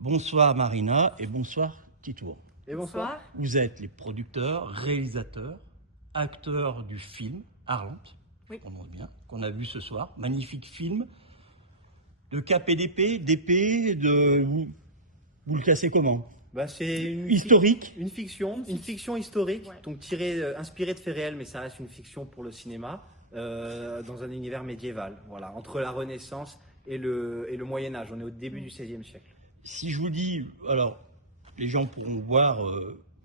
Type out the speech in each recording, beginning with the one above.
Bonsoir Marina et bonsoir Titour. Et bonsoir. Vous êtes les producteurs, réalisateurs, acteurs du film Arlante, Oui. on dit bien, qu'on a vu ce soir. Magnifique film de KPDP, d'épée, vous le classez comment? C'est Historique. une fiction historique, Ouais. donc inspirée de faits réels, mais ça reste une fiction pour le cinéma, dans un univers médiéval, voilà, entre la Renaissance et le Moyen Âge. On est au début du XVIe siècle. Si je vous dis, alors les gens pourront voir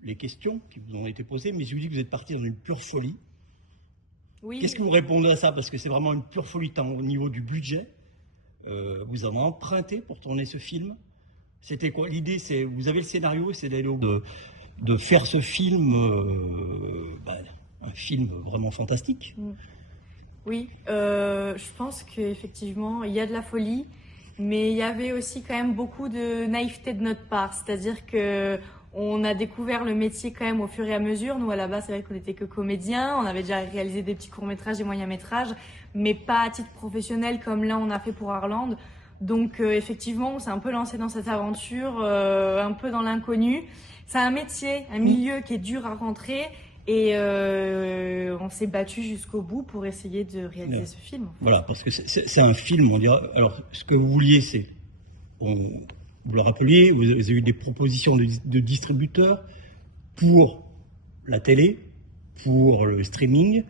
les questions qui vous ont été posées, mais je vous dis que vous êtes parti dans une pure folie. Oui. Qu'est-ce que vous répondez à ça? Parce que c'est vraiment une pure folie au niveau du budget. Vous avez emprunté pour tourner ce film. C'était quoi l'idée? C'est vous avez le scénario, c'est d'aller de faire ce film, un film vraiment fantastique. Oui, je pense qu'effectivement, il y a de la folie, mais il y avait aussi quand même beaucoup de naïveté de notre part. C'est-à-dire que on a découvert le métier quand même au fur et à mesure. Nous, à la base, c'est vrai qu'on n'était que comédiens. On avait déjà réalisé des petits courts-métrages, des moyens-métrages, mais pas à titre professionnel comme là, on a fait pour Arlande. Donc, effectivement, on s'est un peu lancé dans cette aventure, un peu dans l'inconnu. C'est un métier, un milieu qui est dur à rentrer. Et on s'est battu jusqu'au bout pour essayer de réaliser Ouais. ce film. Voilà, parce que c'est un film, on dirait. Alors, ce que vous vouliez, c'est, vous le rappeliez, vous avez eu des propositions de distributeurs pour la télé, pour le streaming,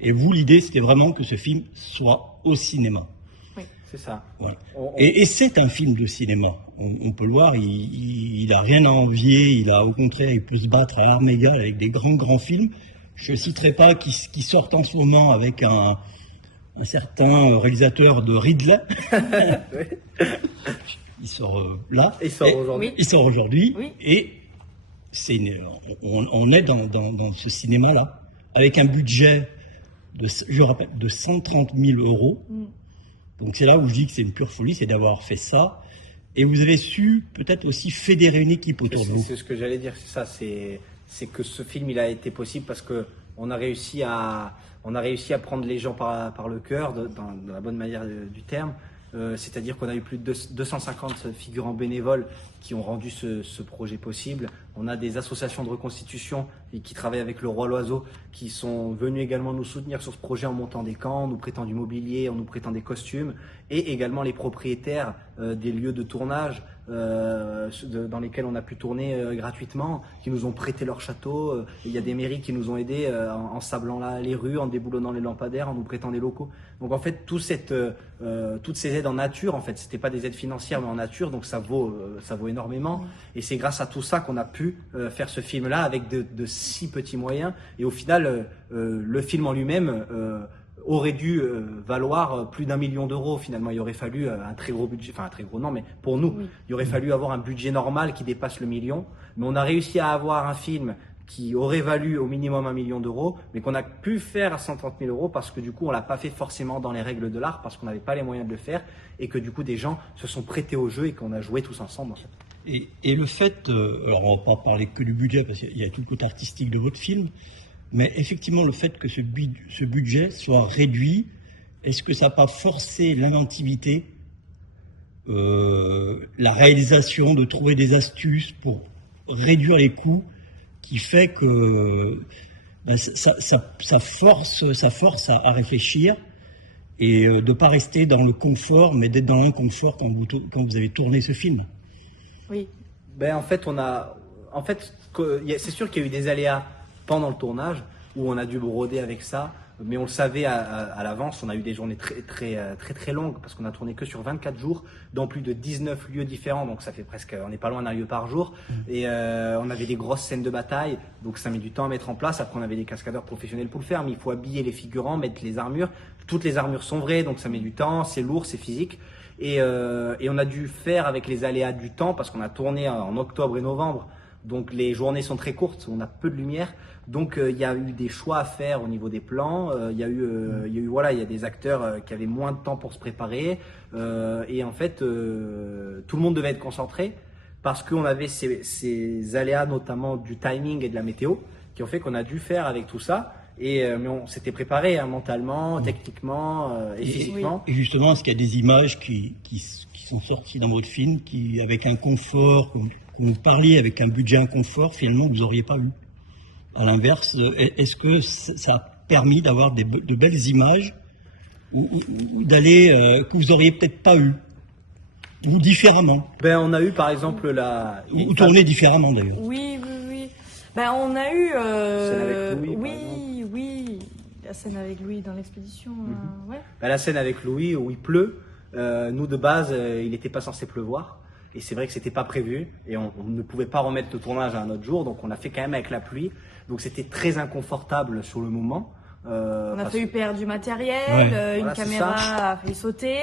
et vous, l'idée, c'était vraiment que ce film soit au cinéma. C'est ça. Voilà. On- Et c'est un film de cinéma. On peut le voir, il n'a rien à envier, au contraire, il peut se battre à armes égales avec des grands films. Je ne citerai pas qui sortent en ce moment avec un certain réalisateur de Ridley. Il sort là. Il sort aujourd'hui. Oui. Il sort aujourd'hui. Oui. Et on est dans ce cinéma-là, avec un budget je rappelle, de 130 000 euros. Donc c'est là où je dis que c'est une pure folie, c'est d'avoir fait ça. Et vous avez su peut-être aussi fédérer une équipe autour de vous. C'est ce que j'allais dire, c'est ça. C'est que ce film, il a été possible parce que on a réussi à prendre les gens par le cœur, dans la bonne manière du terme. C'est-à-dire qu'on a eu plus de 250 figurants bénévoles qui ont rendu ce projet possible. On a des associations de reconstitution qui travaillent avec le Roi l'Oiseau, qui sont venus également nous soutenir sur ce projet en montant des camps, en nous prêtant du mobilier, en nous prêtant des costumes, et également les propriétaires des lieux de tournage dans lesquels on a pu tourner gratuitement, qui nous ont prêté leur château. Il y a des mairies qui nous ont aidés en sablant les rues, en déboulonnant les lampadaires, en nous prêtant des locaux. Donc en fait, toutes ces aides en nature, en fait, c'était pas des aides financières, mais en nature, donc ça vaut énormément. Et c'est grâce à tout ça qu'on a pu faire ce film-là avec de si petits moyens. Et au final, le film en lui-même aurait dû valoir plus d'1 million d'euros. Finalement, il aurait fallu un très gros budget, enfin un très gros non, mais pour nous, il aurait fallu avoir un budget normal qui dépasse le million. Mais on a réussi à avoir un film qui aurait valu au minimum 1 million d'euros, mais qu'on a pu faire à 130 000 euros parce que du coup, on l'a pas fait forcément dans les règles de l'art, parce qu'on n'avait pas les moyens de le faire, et que du coup, des gens se sont prêtés au jeu et qu'on a joué tous ensemble, en fait. Et le fait, alors on va pas parler que du budget, parce qu'il y a tout le côté artistique de votre film, mais effectivement le fait que ce budget soit réduit, est-ce que ça n'a pas forcé l'inventivité, la réalisation, de trouver des astuces pour réduire les coûts, qui fait que ça force à réfléchir et de ne pas rester dans le confort, mais d'être dans l'inconfort quand vous avez tourné ce film? Oui. En fait, c'est sûr qu'il y a eu des aléas pendant le tournage où on a dû broder avec ça, mais on le savait à l'avance. On a eu des journées très longues parce qu'on a tourné que sur 24 jours dans plus de 19 lieux différents, donc ça fait on n'est pas loin d'un lieu par jour. Et on avait des grosses scènes de bataille, donc ça met du temps à mettre en place. Après, on avait des cascadeurs professionnels pour le faire, mais il faut habiller les figurants, mettre les armures. Toutes les armures sont vraies, donc ça met du temps, c'est lourd, c'est physique. Et on a dû faire avec les aléas du temps parce qu'on a tourné en octobre et novembre. Donc les journées sont très courtes, on a peu de lumière. Donc il y a eu des choix à faire au niveau des plans. Il y a des acteurs qui avaient moins de temps pour se préparer. Et en fait, tout le monde devait être concentré parce qu'on avait ces aléas, notamment du timing et de la météo, qui ont fait qu'on a dû faire avec tout ça. Mais on s'était préparé hein, mentalement, techniquement et physiquement. Et justement, est-ce qu'il y a des images qui sont sorties dans votre film, qui, avec un confort, comme vous parliez, avec un budget inconfort, finalement, vous n'auriez pas eu? À l'inverse, est-ce que ça a permis d'avoir de belles images ou d'aller que vous n'auriez peut-être pas eu? Ou différemment? Ben, on a eu par exemple Ou tourné différemment d'ailleurs. Oui. Ben, on a eu. Scène avec Louis, oui. La scène avec Louis dans l'expédition. Ouais. Ben, la scène avec Louis où il pleut. Nous de base, il n'était pas censé pleuvoir. Et c'est vrai que c'était pas prévu. Et on ne pouvait pas remettre le tournage à un autre jour. Donc on l'a fait quand même avec la pluie. Donc c'était très inconfortable sur le moment. On a failli perdre du matériel. Ouais. Une caméra a fait sauter.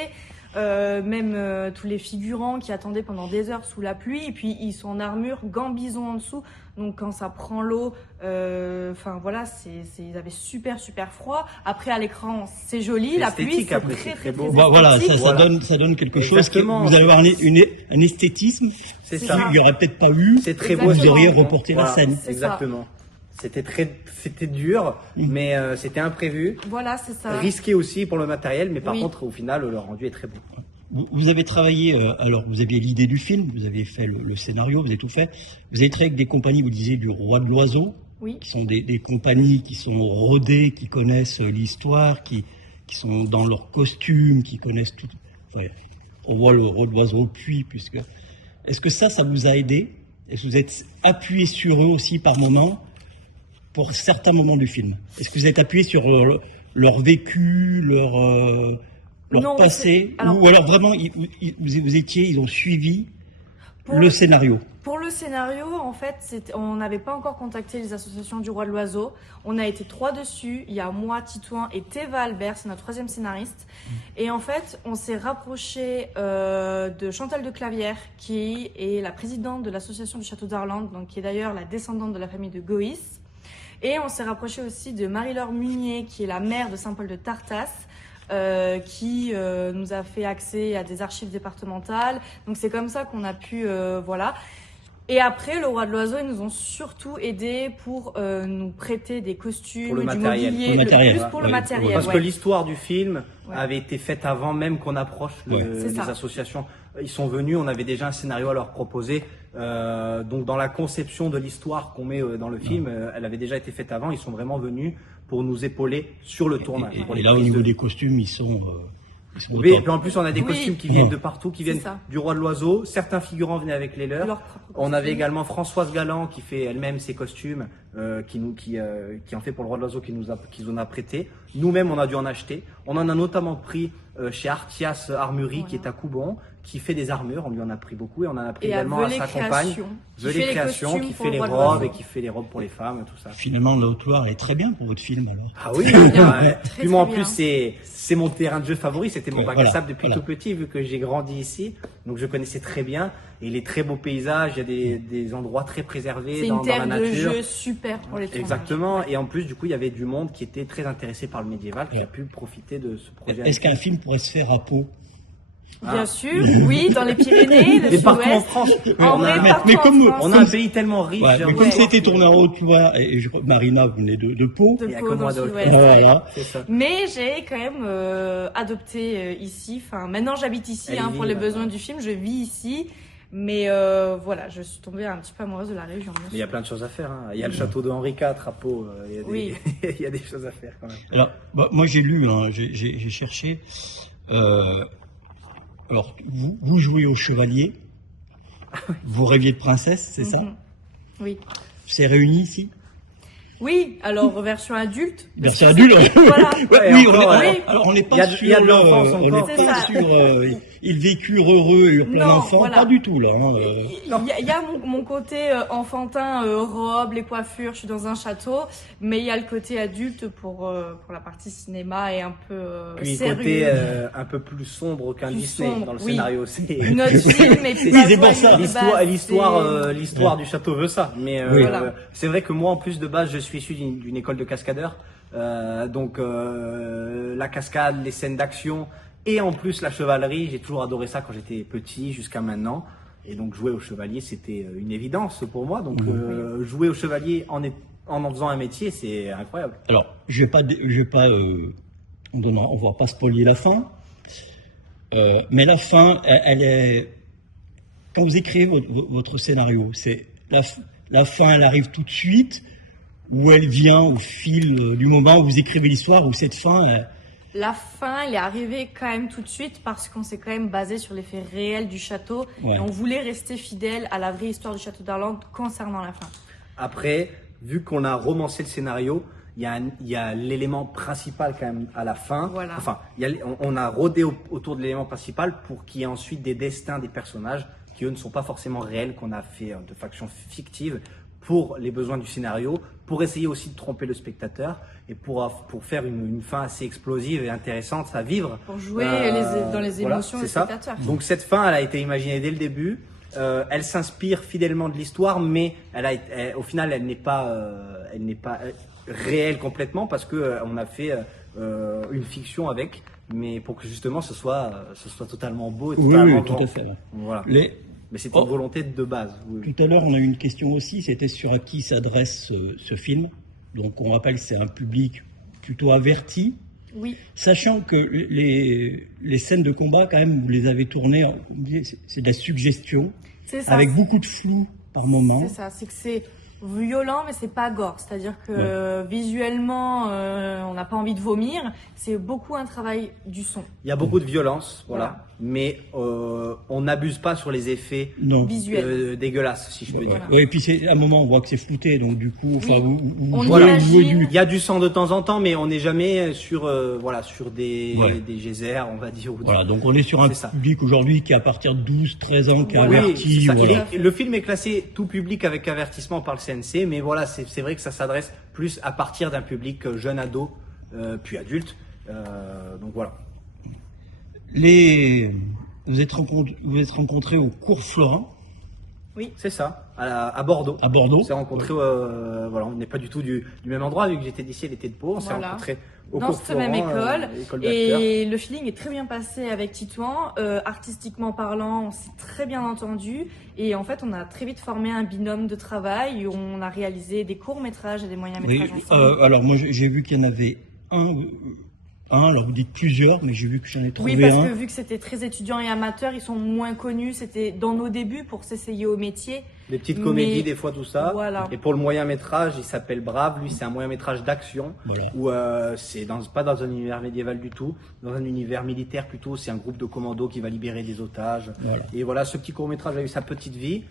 Même tous les figurants qui attendaient pendant des heures sous la pluie, et puis ils sont en armure, gants bison en dessous, donc quand ça prend l'eau, enfin voilà, ils avaient super froid. Après à l'écran c'est joli, la pluie c'est après, très beau. Voilà, esthétique. ça donne quelque chose. Exactement. Vous allez avoir un esthétisme. C'est qu'il ça. n'y aurait peut-être pas eu. C'est très beau. Exactement. Vous auriez reporté la scène. C'est Exactement. C'était dur, mais c'était imprévu. Voilà, c'est ça. Risqué aussi pour le matériel, mais par Oui. contre, au final, le rendu est très beau. Vous avez travaillé, alors vous aviez l'idée du film, vous avez fait le scénario, vous avez tout fait. Vous avez travaillé avec des compagnies, vous disiez, du Roi de l'Oiseau, Oui. qui sont des compagnies qui sont rodées, qui connaissent l'histoire, qui sont dans leurs costumes, qui connaissent tout. Enfin, on voit le Roi de l'Oiseau puis, puisque. Est-ce que ça vous a aidé? Est-ce que vous êtes appuyé sur eux aussi par moment pour certains moments du film? Est-ce que vous êtes appuyé sur leur vécu, leur Non, passé, alors- ou alors vraiment ils ont suivi Pour le scénario? Pour le scénario, en fait, on n'avait pas encore contacté les associations du Roi de l'Oiseau. On a été 3 dessus. Il y a moi, Titouan et Théva Albert, c'est notre 3e scénariste. Et en fait, on s'est rapproché de Chantal de Clavière, qui est la présidente de l'association du Château d'Arlande, donc qui est d'ailleurs la descendante de la famille de Goïs. Et on s'est rapproché aussi de Marie-Laure Munier, qui est la maire de Saint-Paul de Tartas. Qui nous a fait accès à des archives départementales. Donc c'est comme ça qu'on a pu, voilà. Et après, le Roi de l'Oiseau, ils nous ont surtout aidés pour nous prêter des costumes, Pour le du matériel. mobilier, Pour le matériel, plus pour le ouais. matériel. Parce ouais. que l'histoire du film Ouais. avait été faite avant même qu'on approche C'est les ça. associations. Ils sont venus, on avait déjà un scénario à leur proposer. Donc dans la conception de l'histoire qu'on met dans le film, elle avait déjà été faite avant. Ils sont vraiment venus pour nous épauler sur le tournage. pour Et les là, au prises niveau de- des costumes, ils sont au Oui, et top. puis en plus, on a des Oui. costumes qui viennent de partout, qui viennent ça. du Roi de l'Oiseau. Certains figurants venaient avec les leurs. Leur propre On avait costume. également Françoise Galland qui fait elle-même ses costumes, qui en fait pour le Roi de l'Oiseau, qui nous en a prêté. Nous-mêmes, on a dû en acheter. On en a notamment pris chez Artias Armurerie, qui est à Coubon, qui fait des armures. On lui en a pris beaucoup et on en a pris Et à également à Velay sa compagne. Création, qui Velay fait les Création, costumes qui pour fait le les Roi de robes l'Oiseau. et qui fait les robes pour les femmes et tout ça. Finalement, la haute-Loire est très bien pour votre film alors. Ah oui, puis moi en très plus bien. c'est mon terrain de jeu favori, c'était mon bac à Voilà, sable depuis voilà. tout petit vu que j'ai grandi ici, donc je connaissais très bien et les très beaux paysages, il y a des endroits très préservés C'est dans une la terre de nature. jeu super pour les tournages. Exactement, et en plus du coup il y avait du monde qui était très intéressé par le médiéval qui a pu profiter de ce projet. Est-ce qu'un film pourrait se faire à Pau? Bien sûr, oui, dans les Pyrénées, le Mais partout en sud-ouest. France, En on vrai, a, partout mais en comme- France. on a un pays tellement riche. Ouais, j'ai mais envie comme de c'était dire. tourné en Haute-Loire, et Marina venait de Pau, De Il y a Pau, que dans moi le de- sud-ouest. voilà. C'est ça. Mais j'ai quand même adopté ici. Enfin, maintenant j'habite ici Elle hein, vit pour les maintenant. besoins du film. Je vis ici, mais voilà, je suis tombée un petit peu amoureuse de la région. bien Mais il y a sûr. plein de choses à faire. Hein. Il y a le château de Henri IV à Pau, il y a des, Oui. il y a des choses à faire quand même. Alors, moi j'ai lu, hein, j'ai cherché. Alors, vous jouez au chevalier, vous rêviez de princesse, c'est ça? Mhm. Oui. C'est réuni ici? Oui, alors version adulte. Version adulte? Voilà. Ouais, Ouais, oui, encore, alors on n'est Il y pas a de- il y a de sur, l'enfance on encore. n'est C'est pas ça. sur ils vécurent heureux et plein Non, d'enfants, voilà. pas du tout là. Hein, Il y a mon côté enfantin, robe, les coiffures, je suis dans un château, mais il y a le côté adulte pour la partie cinéma et un peu Puis sérieux. côté un peu plus sombre qu'un Plus Disney sombre, dans le oui. scénario. C'est Notre film est C'est- pas c'est pour ça. joyeux de base, l'histoire du château veut ça. Mais Oui. Voilà. c'est vrai que moi, en plus de base, je suis issu d'une école de cascadeurs. Donc la cascade, les scènes d'action et en plus la chevalerie, j'ai toujours adoré ça quand j'étais petit jusqu'à maintenant. Et donc jouer au chevalier, c'était une évidence pour moi. Donc jouer au chevalier en faisant un métier, c'est incroyable. Alors, je vais pas, on va pas spoiler la fin, mais la fin, elle est, quand vous écrivez votre scénario, c'est la fin, elle arrive tout de suite, ou elle vient au fil du moment où vous écrivez l'histoire, où cette fin, La fin, elle est arrivée quand même tout de suite parce qu'on s'est quand même basé sur les faits réels du château Ouais. et on voulait rester fidèle à la vraie histoire du château d'Irlande concernant la fin. Après, vu qu'on a romancé le scénario, il y a l'élément principal quand même à la fin. Voilà. Enfin, on a rodé autour de l'élément principal pour qu'il y ait ensuite des destins des personnages qui eux ne sont pas forcément réels, qu'on a fait de façon fictive pour les besoins du scénario, pour essayer aussi de tromper le spectateur et pour faire une fin assez explosive et intéressante à vivre. Pour jouer dans les Voilà, émotions c'est des ça. spectateurs. Donc cette fin, elle a été imaginée dès le début. Elle s'inspire fidèlement de l'histoire, mais au final, elle n'est pas réelle complètement parce que on a fait une fiction avec, mais pour que justement ce soit totalement beau et oui, totalement tout grand. à fait. Voilà. Les, Mais c'était une volonté de base. Oui. Tout à l'heure, on a eu une question aussi, c'était sur à qui s'adresse ce film. Donc, on rappelle que c'est un public plutôt averti, Oui, sachant que les scènes de combat, quand même, vous les avez tournées, c'est de la suggestion, c'est ça. avec beaucoup de flou par moment. C'est ça, c'est que c'est violent, mais c'est pas gore. C'est-à-dire que visuellement, on n'a pas envie de vomir. C'est beaucoup un travail du son Il y a beaucoup de violence, voilà. Voilà. Mais on n'abuse pas sur les effets Non. visuel. dégueulasses, si je peux dire. Voilà. Ouais, et puis à un moment, on voit que c'est flouté, donc du coup, enfin, On voyez imagine. Il y a du sang de temps en temps, mais on n'est jamais sur des Ouais. geysers, on va dire. Voilà, donc on est sur un C'est ça. public aujourd'hui qui est à partir de 12, 13 ans, qui est Voilà. averti. c'est ça. Voilà. Le film est classé tout public avec avertissement par le CNC, mais voilà, c'est vrai que ça s'adresse plus à partir d'un public jeune ado, puis adulte. Donc voilà. Vous êtes rencontrés au cours Florent, C'est ça, à Bordeaux. à Bordeaux. On s'est rencontrés, voilà, on n'est pas du tout du même endroit, vu que j'étais d'ici, elle était de Pau. On s'est Voilà. rencontrés au Dans cours cette même Florent, école. d'acteurs. Et le feeling est très bien passé avec Titouan. Artistiquement parlant, on s'est très bien entendu. Et en fait, on a très vite formé un binôme de travail. On a réalisé des courts-métrages et des moyens-métrages Et, ensemble. alors moi j'ai vu qu'il y en avait un, alors vous dites plusieurs, mais j'ai vu que j'en ai trouvé Oui, parce un. que vu que c'était très étudiant et amateur, ils sont moins connus. C'était dans nos débuts pour s'essayer au métier. Des petites comédies, Mais- des fois, tout ça. Voilà. Et pour le moyen métrage, il s'appelle Brave. Lui, c'est un moyen métrage d'action. Voilà. Où c'est pas dans un univers médiéval du tout, dans un univers militaire plutôt. C'est un groupe de commandos qui va libérer des otages. Voilà. Et voilà, ce petit court métrage a eu sa petite vie.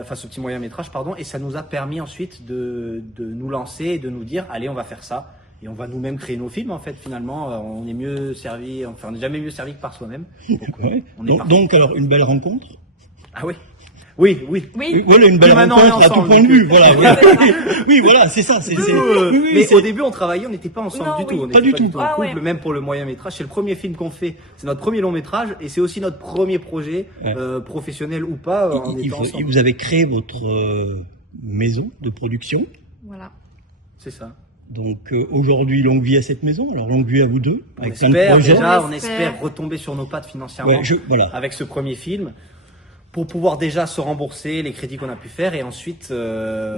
Enfin, ce petit moyen métrage, pardon. Et ça nous a permis ensuite de nous lancer et de nous dire, allez, on va faire ça. Et on va nous-mêmes créer nos films, en fait, finalement. On est mieux servi, enfin, on n'est jamais mieux servi que par soi-même. Donc, Ouais. on est parti. Donc alors une belle rencontre. Ah oui. Oui. Oui, Oui, voilà, une belle Oui, maintenant, on est rencontre à tout ensemble, point de donc, vue. Voilà. Oui, voilà, c'est ça. Oui, oui, Mais c'est- au début, on travaillait, on n'était pas ensemble Non, du tout. oui. On Pas n'était du tout. en Ah, couple, ouais. même pour le moyen métrage. C'est le premier film qu'on fait. C'est notre premier long métrage et c'est aussi notre premier projet, Ouais. professionnel ou pas, en étant ensemble. Vous avez créé votre maison de production. Voilà. C'est ça. Donc aujourd'hui, longue vie à cette maison. Alors longue vie à vous deux. On Avec plein de espère projets. déjà, On on espère. espère retomber sur nos pattes financièrement Ouais, voilà. avec ce premier film. Pour pouvoir déjà se rembourser les crédits qu'on a pu faire et ensuite,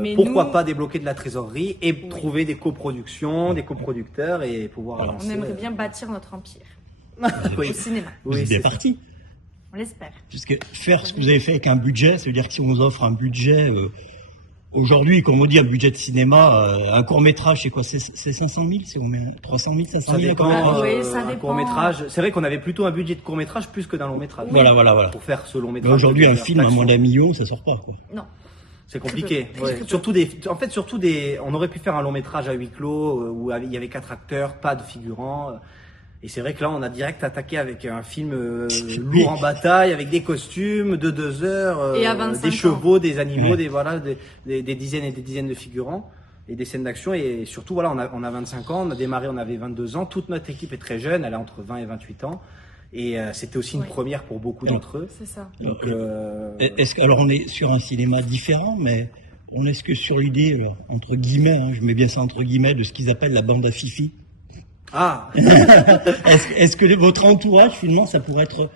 Mais pourquoi nous- pas débloquer de la trésorerie et trouver des coproductions, des coproducteurs et pouvoir Voilà. avancer. On aimerait bien bâtir notre empire Oui. au cinéma. Vous êtes c'est bien ça. parti. On l'espère. Puisque faire ce que vous avez fait avec un budget, ça veut dire que si on vous offre un budget, aujourd'hui, comme on dit, un budget de cinéma, un court-métrage, c'est quoi? C'est 500 000? C'est combien? 300 000? 500 Ça 000? dépend. Ah, oui, ça un dépend. court-métrage. C'est vrai qu'on avait plutôt un budget de court-métrage plus que d'un long-métrage. Voilà. Pour faire ce Mais long-métrage. aujourd'hui, un de film à d'action. moins d'un million, ça sort pas, quoi. Non. C'est compliqué. Très peu, Ouais. très peu. Surtout des. On aurait pu faire un long-métrage à huis clos où il y avait 4 acteurs, pas de figurants. Et c'est vrai que là, on a direct attaqué avec un film lourd en bataille, avec des costumes de 2 heures, Et à 25 des ans. chevaux, des animaux, Ouais. des dizaines et des dizaines de figurants et des scènes d'action. Et surtout, voilà, on a 25 ans, on a démarré, on avait 22 ans. Toute notre équipe est très jeune, elle a entre 20 et 28 ans. Et c'était aussi une Oui. première pour beaucoup Ouais. d'entre eux. C'est ça. Donc, Alors on est sur un cinéma différent, mais on est-ce que sur l'idée, alors, entre guillemets, je mets bien ça entre guillemets, de ce qu'ils appellent la bande à fifi. ah, Est-ce que votre entourage, finalement, ça pourrait être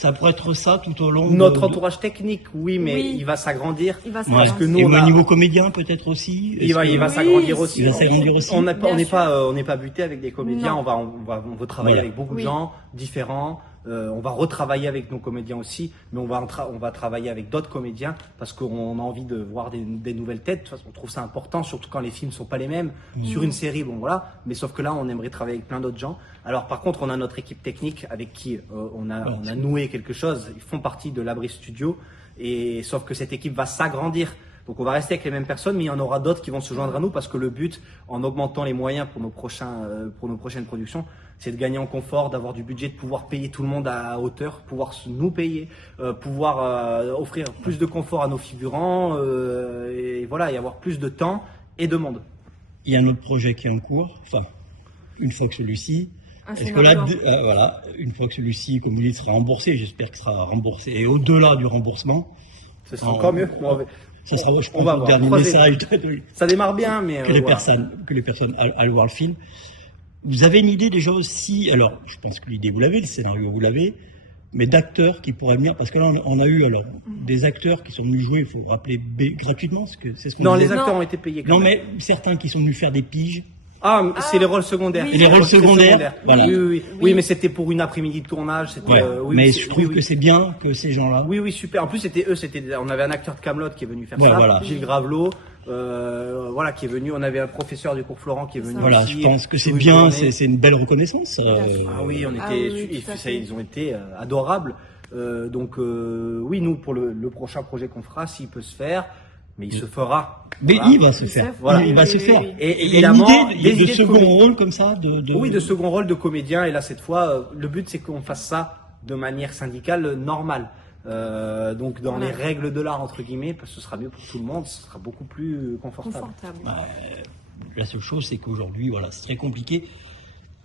Ça pourrait être ça tout au long Notre entourage technique, oui, mais Oui. il va s'agrandir. Il va Ouais. s'agrandir. que nous, Et on au a- niveau comédien peut-être aussi. Il va Oui, s'agrandir aussi. il va s'agrandir aussi. On Bien n'est sûr. pas buté avec des comédiens. Non. On veut travailler Voilà. avec beaucoup de Oui. gens différents. On va retravailler avec nos comédiens aussi, mais on va travailler avec d'autres comédiens parce qu'on a envie de voir des nouvelles têtes. De toute façon, on trouve ça important, surtout quand les films sont pas les mêmes. Sur une série, bon voilà. Mais sauf que là, on aimerait travailler avec plein d'autres gens. Alors par contre, on a notre équipe technique avec qui on a noué quelque chose. Ils font partie de l'Abri Studio, et sauf que cette équipe va s'agrandir. Donc on va rester avec les mêmes personnes, mais il y en aura d'autres qui vont se joindre à nous parce que le but, en augmentant les moyens pour nos prochaines productions, c'est de gagner en confort, d'avoir du budget, de pouvoir payer tout le monde à hauteur, pouvoir nous payer, pouvoir offrir plus de confort à nos figurants, et voilà, y avoir plus de temps et de monde. Il y a un autre projet qui est en cours. Enfin, une fois que celui-ci. Un Est-ce que là, scénario. voilà, une fois que celui-ci, comme vous dites, sera remboursé, j'espère qu'il sera remboursé. Et au-delà du remboursement, Ce sera En- encore mieux. ça sera, je On va pense, le voir. dernier Croisez. message Ça démarre bien, mais que les voilà. personnes aillent voir le film. Vous avez une idée déjà aussi, alors je pense que l'idée vous l'avez, le scénario vous l'avez, mais d'acteurs qui pourraient venir, parce que là on a eu alors des acteurs qui sont venus jouer, il faut rappeler gratuitement, parce que c'est ce qu'on Non, disait. les acteurs Non. ont été payés. Quand Non, même. mais certains qui sont venus faire des piges. C'est les rôles secondaires. oui. Et les rôles C'est secondaires, voilà. Oui, mais c'était pour une après-midi de tournage. C'était, Ouais. oui, mais c'est- je trouve oui, oui. que c'est bien que ces gens-là. Oui, oui, super. En plus, on avait un acteur de Kaamelott qui est venu faire Ouais, ça, voilà. Gilles Gravelot, voilà, qui est venu. On avait un professeur du cours Florent qui est venu Voilà, aussi. je pense que c'est sur une bien, journée. c'est une belle reconnaissance. Ah oui, on était, Ah oui, tout à fait. ils ont été adorables. Oui, nous, pour le prochain projet qu'on fera, s'il peut se faire, mais il se fera. Mais Voilà. il va se Il faire. se Voilà. Il va Oui, se oui, faire. oui. Et Il y a une évidemment, idée des de idées de second comédie. rôle comme ça. Oui, de second rôle de comédien. Et là, cette fois, le but, c'est qu'on fasse ça de manière syndicale normale. Donc, dans Voilà. les règles de l'art, entre guillemets, parce que ce sera mieux pour tout le monde, ce sera beaucoup plus confortable. Confortable. La seule chose, c'est qu'aujourd'hui, voilà, c'est très compliqué.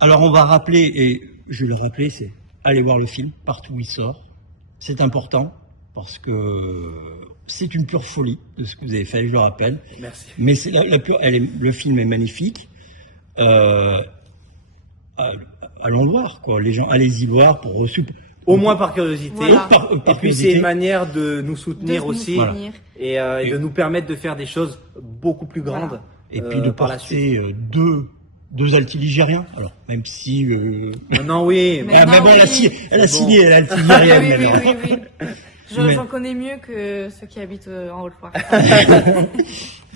Alors, on va rappeler, et je vais le rappeler, c'est aller voir le film partout où il sort. C'est important parce que c'est une pure folie de ce que vous avez fait, je le rappelle. Merci. Mais c'est le film est magnifique. Allons voir, quoi. Les gens, allez-y voir pour Au moins par curiosité. Voilà. par Et puis, c'est curiosité. une manière de nous De soutenir nous aussi soutenir. et de nous permettre de faire des choses beaucoup plus grandes. Voilà. Et puis de par la suite. porter deux altiligériens. Alors, même si. Non, oui. Mais Ah, mais non, bon, oui. elle a C'est signé, elle a altigérienne oui, oui, maintenant. oui, oui. Mais- J'en connais mieux que ceux qui habitent en Haute-Loire.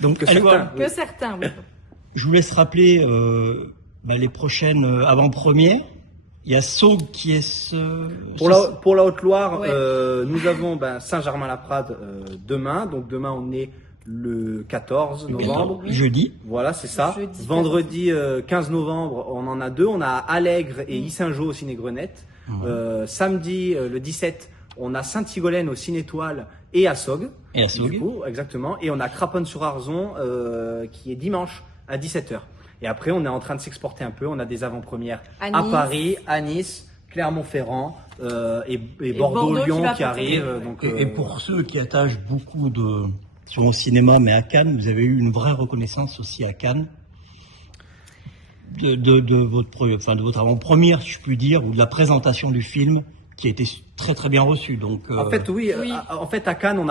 Donc, Que allez voir. certains. Que certains, oui. Je vous laisse rappeler les prochaines avant-premières. Il y a Saugue qui est Pour la Haute-Loire, Ouais. nous avons Saint-Germain-la-Prade demain. Donc demain, on est le 14 novembre. Oui. jeudi. Voilà, c'est ça. Jeudi, Vendredi 15 novembre, on en a deux. On a Allègre et Yssingeau au Ciné-Grenette. Samedi, le 17, on a Saint-Higolène au Ciné-Étoile et à Saugue. Et à Saugue. Du coup, exactement. Et on a Craponne-sur-Arzon qui est dimanche à 17h. Et après, on est en train de s'exporter un peu. On a des avant-premières À à Nice. Paris, à Nice, Clermont-Ferrand et Bordeaux, Bordeaux-Lyon qui va qui peut-être arrivent. arriver. Donc, Et pour ceux qui attachent beaucoup sur le cinéma, mais à Cannes, vous avez eu une vraie reconnaissance aussi à Cannes de votre avant-première, si je puis dire, ou de la présentation du film qui a été très très bien reçue. Donc, En fait, oui. Oui. En fait, à Cannes, on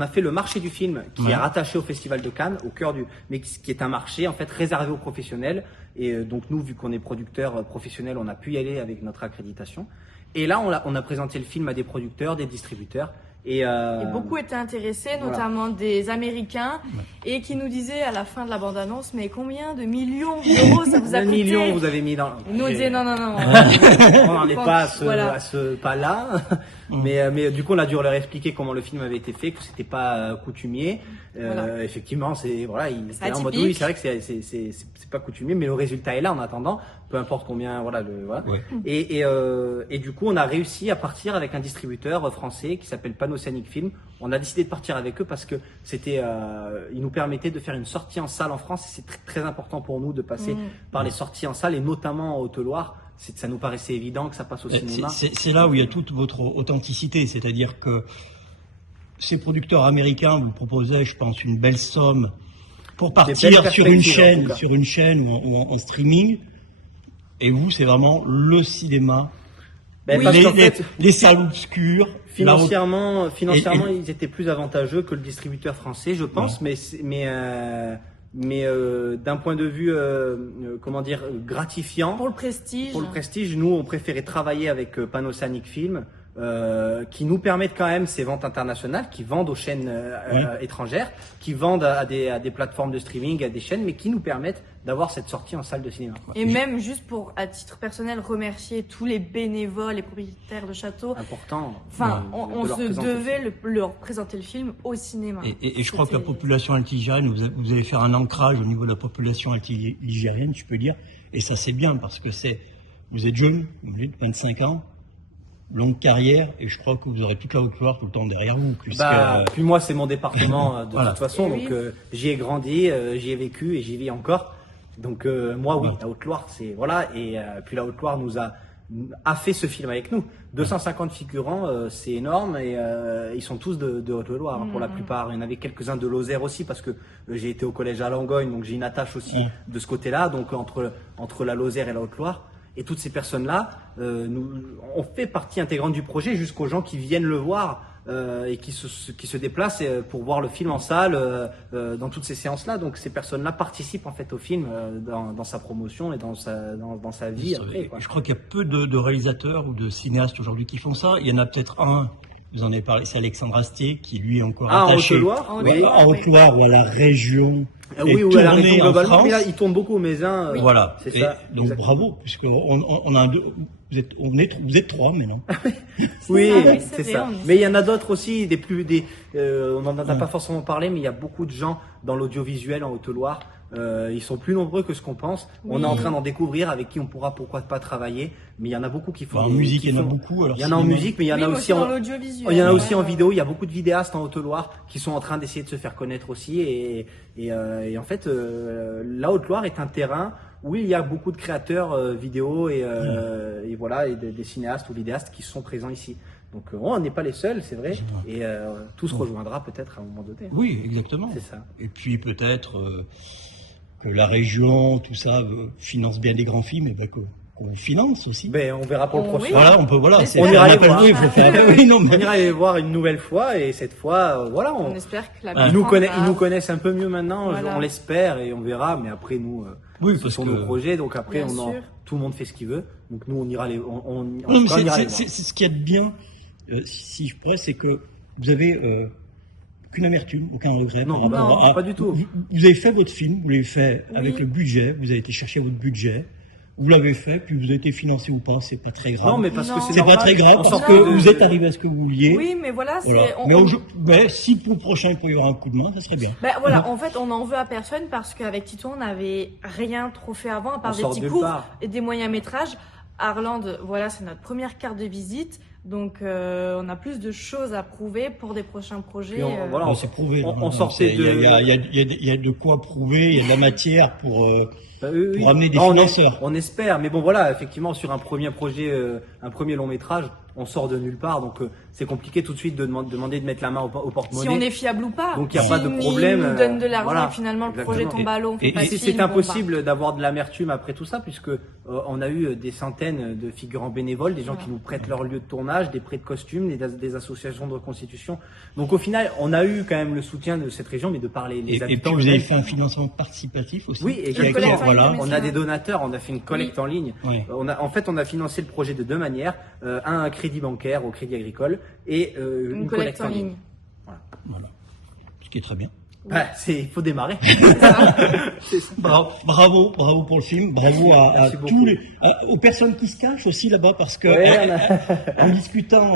a fait le marché du film qui Ouais. est rattaché au Festival de Cannes, au cœur mais qui est un marché en fait réservé aux professionnels. Et donc nous, vu qu'on est producteur professionnel, on a pu y aller avec notre accréditation. Et là, on a présenté le film à des producteurs, des distributeurs. Et beaucoup étaient intéressés, voilà. notamment des Américains, et qui nous disaient à la fin de la bande-annonce, mais combien de millions d'euros ça vous a un coûté million, vous avez mis dans. Et nous on disait non, non, non. On n'en est pas Voilà. à ce pas-là, mais du coup on a dû leur expliquer comment le film avait été fait, que c'était pas coutumier. Voilà. Effectivement, ils étaient là en mode atypique. oui, c'est vrai que c'est pas coutumier, mais le résultat est là en attendant, peu importe combien, voilà. Ouais. Et du coup on a réussi à partir avec un distributeur français qui s'appelle Panocéanique Film. On a décidé de partir avec eux parce que ils nous permettaient de faire une sortie en salle en France. C'est très, très important pour nous de passer par les sorties en salle et notamment en Haute-Loire. Ça nous paraissait évident que ça passe au cinéma. C'est là où il y a toute votre authenticité, c'est-à-dire que ces producteurs américains vous proposaient, je pense, une belle somme pour partir belles sur une perspectives, en tout cas. chaîne ou en streaming, et vous, c'est vraiment le cinéma Ben, Oui. parce qu'en fait, les salles obscures. financièrement, ils étaient plus avantageux que le distributeur français, je pense, mais d'un point de vue, comment dire, gratifiant. Pour le prestige. Pour le prestige, nous, on préférait travailler avec Panasonic Film, qui nous permettent quand même ces ventes internationales, qui vendent aux chaînes étrangères, qui vendent à des plateformes de streaming, à des chaînes, mais qui nous permettent d'avoir cette sortie en salle de cinéma. Quoi. Et même juste pour, à titre personnel, remercier tous les bénévoles, les propriétaires de châteaux. Important. Enfin, on leur se présenter devait leur présenter le film au cinéma. Et je crois que la population altigérienne, vous allez faire un ancrage au niveau de la population altigérienne, je peux dire, et ça c'est bien parce que vous êtes jeune, vous êtes 25 ans, longue carrière, et je crois que vous aurez toute la Haute-Loire tout le temps derrière vous. Puisque, puis moi, c'est mon département de voilà. toute façon, Et donc oui. j'y ai grandi, j'y ai vécu et j'y vis encore. Donc moi, oui, Ouais. la Haute-Loire, c'est voilà, et puis la Haute-Loire nous a fait ce film avec nous. 250 figurants, c'est énorme, et ils sont tous de Haute-Loire pour la plupart. Il y en avait quelques-uns de Lozère aussi, parce que j'ai été au collège à Langogne, donc j'ai une attache aussi de ce côté-là, donc entre la Lozère et la Haute-Loire. Et toutes ces personnes-là, on fait partie intégrante du projet jusqu'aux gens qui viennent le voir et qui se déplacent pour voir le film en salle dans toutes ces séances-là. Donc ces personnes-là participent en fait au film dans sa promotion et dans sa vie après, quoi. Je crois qu'il y a peu de réalisateurs ou de cinéastes aujourd'hui qui font ça. Il y en a peut-être un, vous en avez parlé, c'est Alexandre Astier, qui lui est encore En attaché Haute-Loire, En oui. en Haute-Loire ou à la région. Oui, et ou à la tourné région en globalement, France. mais là, il tourne beaucoup au Mézin. Voilà. C'est Et ça. donc exactement. bravo, puisque on a vous êtes trois maintenant. Oui, Oui, c'est vrai, ça. on est- Mais il y en a d'autres aussi, on n'en a pas forcément parlé, mais il y a beaucoup de gens dans l'audiovisuel en Haute-Loire. Ils sont plus nombreux que ce qu'on pense. On Oui. est en train d'en découvrir avec qui on pourra pourquoi pas travailler. Mais il y en a beaucoup qui font. En des- musique, qui il y en a font- beaucoup. Alors Il y en a en cinéma. musique, mais il y en Oui, a mais aussi dans en. l'audiovisuel. Il y en a aussi en Ouais. vidéo. Il y a beaucoup de vidéastes en Haute-Loire qui sont en train d'essayer de se faire connaître aussi. Et en fait, la Haute-Loire est un terrain où il y a beaucoup de créateurs vidéo et voilà, et des cinéastes ou vidéastes qui sont présents ici. Donc on n'est pas les seuls, c'est vrai. Et tout se rejoindra peut-être à un moment donné. Oui, exactement. C'est ça. Et puis peut-être que la région, tout ça, finance bien des grands films, et qu'on finance aussi. Ben, on verra pour le Oh, prochain. oui. Voilà, on peut, voilà. Mais c'est- on ira les appelle- voir. oui, il faut faire. Oui, non, On mais, ira les voir une nouvelle fois et cette fois, voilà, On espère que la ils nous prendra. connaissent un peu mieux maintenant, Voilà. on l'espère et on verra. Mais après nous, oui, ce parce sont que. nos projets, donc après Bien sûr. tout le monde fait ce qu'il veut. Donc nous on ira les, on Non, mais on ira les voir. c'est ce qu'il y a de bien, si je pourrais, c'est que vous avez aucune amertume, aucun regret. Non, par rapport non, à- pas du tout. Vous avez fait votre film, vous l'avez fait Oui. avec le budget, vous avez été chercher votre budget, vous l'avez fait, puis vous avez été financé ou pas, c'est pas très grave. Non, mais parce Non. que c'est c'est pas normal. très grave En parce sortant que de- vous êtes arrivé à ce que vous vouliez. Oui, mais voilà, c'est. Voilà. Mais si pour le prochain il peut y avoir un coup de main, ça serait bien. Ben voilà, en fait, on n'en veut à personne parce qu'avec Tito, on n'avait rien trop fait avant, à part On des sort petits nulle cours part. et des moyens métrages. Arland, voilà, c'est notre première carte de visite, donc on a plus de choses à prouver pour des prochains projets. Puis voilà, On s'est prouvé. on sortait Il y a- de- il y a de quoi prouver, il y a de la matière pour. Bah, oui. Pour amener des Ah, financeurs. On espère, mais bon voilà, effectivement sur un premier projet, un premier long métrage, on sort de nulle part, donc c'est compliqué tout de suite de demander de mettre la main au Si porte-monnaie. on est fiable ou pas. Donc, il y a Si pas de problème, Ils nous donnent de l'argent voilà. et finalement le Exactement. projet tombe à l'eau, on fait Et- pas et de C'est film, bon, impossible d'avoir de l'amertume après tout ça, puisque on a eu des centaines de figurants bénévoles, des gens qui nous prêtent leur lieu de tournage, des prêts de costumes, des associations de reconstitution. Donc au final, on a eu quand même le soutien de cette région, mais de par les Et puis habitants. vous avez eux-mêmes. fait un financement participatif aussi. Oui, et Qui a- une collecte en ligne, voilà. mais on a des donateurs, on a fait une collecte en ligne. Ouais. En fait, on a financé le projet de deux manières. Un crédit bancaire au Crédit Agricole et une collecte en ligne. Voilà. Ce qui est très bien. Ah, il faut démarrer. Bravo pour le film. Bravo à Merci beaucoup. tous aux personnes qui se cachent aussi là-bas parce que Ouais, en discutant,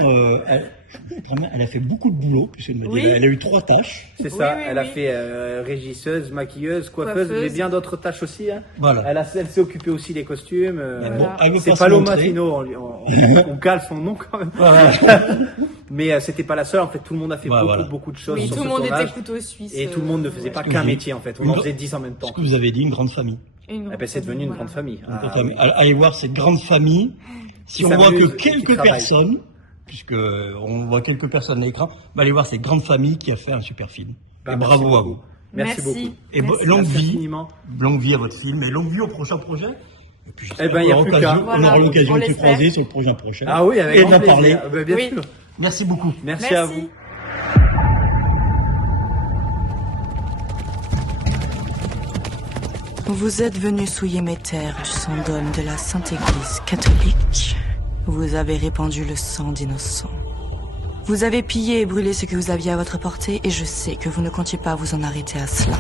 elle a fait beaucoup de boulot. Puisqu'elle m'a dit, Oui. elle a eu 3 tâches. C'est Oui, ça, oui, elle a oui. fait régisseuse, maquilleuse, coiffeuse, Coiffeuse. mais bien d'autres tâches aussi. Hein. Voilà. Elle s'est occupée aussi des costumes. Bon, Voilà. elle veut C'est pas se Paloma montrer. Fino, on cale son nom quand même. Voilà. Mais c'était pas la seule, en fait, tout le monde a fait Ouais, beaucoup, voilà. beaucoup de choses Oui, sur tout ce le monde tournage. était couteau suisse. Et tout le monde ne faisait pas que qu'un vous- métier en fait, on Une- en faisait 10 en même temps. Ce que vous avez dit, une grande famille. Eh ben, c'est devenu une grande famille. Une Ah, grande famille. oui. Allez voir cette grande famille. Si Qui on voit s'amuse que et qui quelques travaille. personnes, puisque on voit quelques personnes à l'écran, allez voir cette grande famille qui a fait un super film. Bah, et merci bravo à beaucoup. vous. Merci beaucoup. Et Merci. longue Merci vie, infiniment. longue vie à votre film et longue vie au prochain projet. Et puis, Eh ben, il y a plus qu'à. on Voilà, aura l'occasion on de se l'espère. croiser sur le prochain prochain. Ah oui, avec et grand d'en plaisir. parler. Ah ben, bien Oui. sûr. Merci beaucoup. Merci à vous. Vous êtes venu souiller mes terres du sang d'homme de la Sainte Église catholique. Vous avez répandu le sang d'innocents. Vous avez pillé et brûlé ce que vous aviez à votre portée et je sais que vous ne comptiez pas vous en arrêter à cela.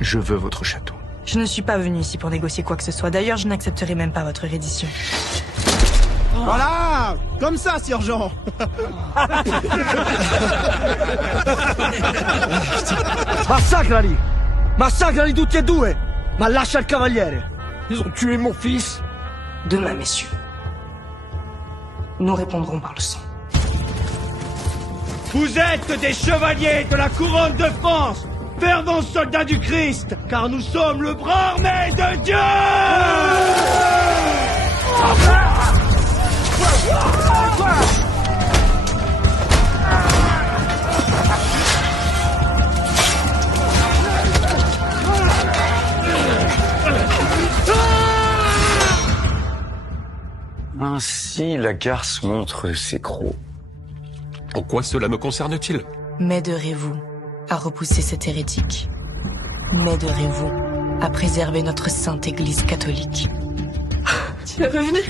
Je veux votre château. Je ne suis pas venu ici pour négocier quoi que ce soit. D'ailleurs, je n'accepterai même pas votre reddition. Voilà! Comme ça, sergent! Massacrali! Massacrali tutti e due! Ma lascia il cavaliere! Ils ont tué mon fils! Demain, messieurs, nous répondrons par le sang. Vous êtes des chevaliers de la couronne de France! Fervents soldats du Christ! Car nous sommes le bras armé de Dieu! Ainsi, la garce montre ses crocs. En quoi cela me concerne-t-il? M'aiderez-vous à repousser cet hérétique? M'aiderez-vous à préserver notre sainte Église catholique? Tu es revenu?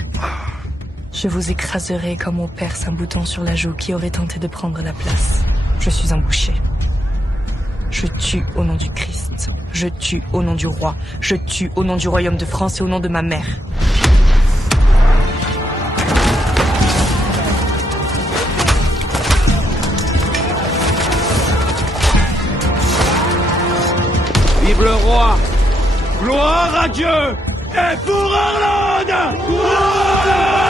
Je vous écraserai comme on perce un bouton sur la joue qui aurait tenté de prendre la place. Je suis un boucher. Je tue au nom du Christ. Je tue au nom du roi. Je tue au nom du royaume de France et au nom de ma mère. Vive le roi! Gloire à Dieu! Et pour Irlande! Pour Irlande!